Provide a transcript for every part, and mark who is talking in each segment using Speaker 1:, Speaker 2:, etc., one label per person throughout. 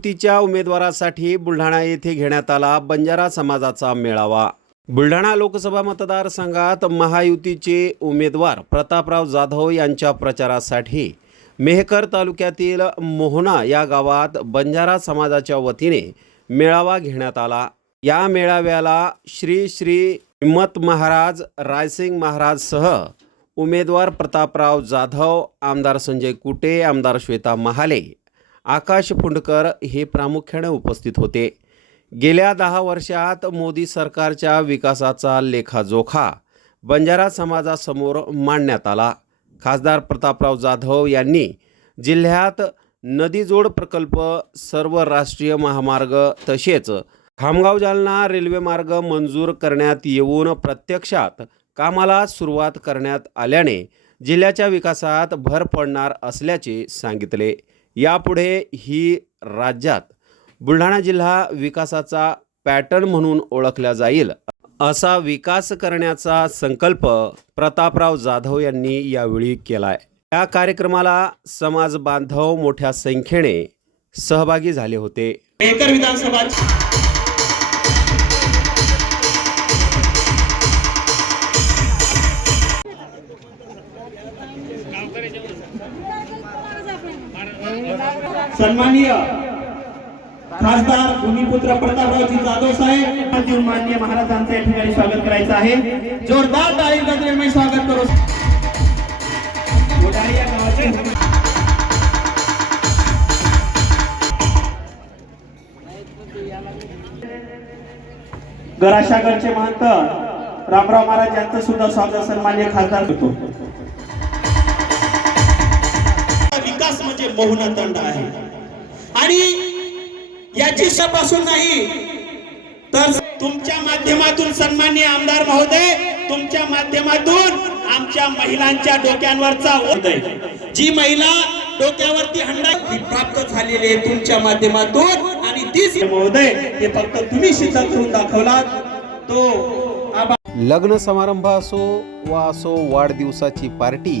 Speaker 1: महायुतीच्या उमेदवारासाठी बुलढाणा येथे घेण्यात आला बंजारा समाजाचा मेळावा. बुलढाणा लोकसभा मतदारसंघात महायुतीचे उमेदवार प्रतापराव जाधव यांच्या प्रचारासाठी मेहकर तालुक्यातील मोहना या गावात बंजारा समाजाच्या वतीने मेळावा घेण्यात आला. या मेळाव्याला श्री श्री हिम्मत महाराज रायसिंग महाराजसह उमेदवार प्रतापराव जाधव आमदार संजय कुटे आमदार श्वेता महाले आकाश फुंडकर हे प्रामुख्याने उपस्थित होते. गेल्या दहा वर्षात मोदी सरकारच्या विकासाचा लेखाजोखा बंजारा समाजासमोर मांडण्यात आला. खासदार प्रतापराव जाधव यांनी जिल्ह्यात नदीजोड प्रकल्प सर्व राष्ट्रीय महामार्ग तसेच खामगाव जालना रेल्वे मार्ग मंजूर करण्यात येऊन प्रत्यक्षात कामाला सुरुवात करण्यात आल्याने जिल्ह्याच्या विकासात भर पडणार असल्याचे सांगितले. यापुढे ही राज्यात बुलढाणा जिल्हा विकासाचा पॅटर्न म्हणून ओळखला जाईल. असा विकास करण्याचा संकल्प प्रतापराव जाधव यांनी यावेळी केलाय. या कार्यक्रमाला समाज बांधव मोठ्या संख्येने सहभागी झाले होते.
Speaker 2: मेहकर विधानसभा सन्माननीय खासदार भूमिपुत्र प्रतापरावजी जाधव साहेब माननीय महाराजांचं या ठिकाणी स्वागत करायचं आहे. जोरदार टाळी स्वागत करू. गराशागरचे महंत रामराव महाराज यांचं सुद्धा स्वागत सन्मान्य खासदार होतो विकास तंड आहे. आणि याची पासून नाही तर तुमच्या माध्यमातून सन्मान्य आमदार महोदय तुमच्या माध्यमातून आमच्या महिलांच्या डोक्यांवरचा होतय जी महिला डोक्यावरती हंडा प्राप्त झालेली आहे तुमच्या माध्यमातून आणि तीच महोदय हे फक्त तुम्ही सिद्ध करून दाखवलात. तो
Speaker 1: लग्न समारंभ असो वा असो वाढदिवसाची पार्टी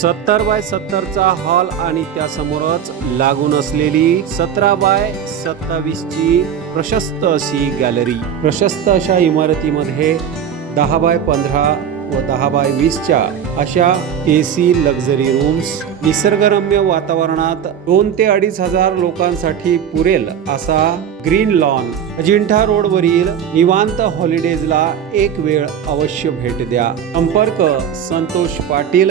Speaker 1: सत्तर बाय सत्तरचा हॉल आणि त्यासमोरच लागून असलेली सतरा बाय सत्तावीस ची प्रशस्त अशी गॅलरी. प्रशस्त अशा इमारतीमध्ये दहा बाय पंधरा व दहा बाय वीसच्या अशा ए सी लक्झरी रूम्स निसर्गरम्य वातावरणात दोन ते अडीच हजार लोकांसाठी पुरेल असा ग्रीन लॉन. अजिंठा रोडवरील निवांत हॉलिडेजला एक वेळ अवश्य भेट द्या. संपर्क संतोष पाटील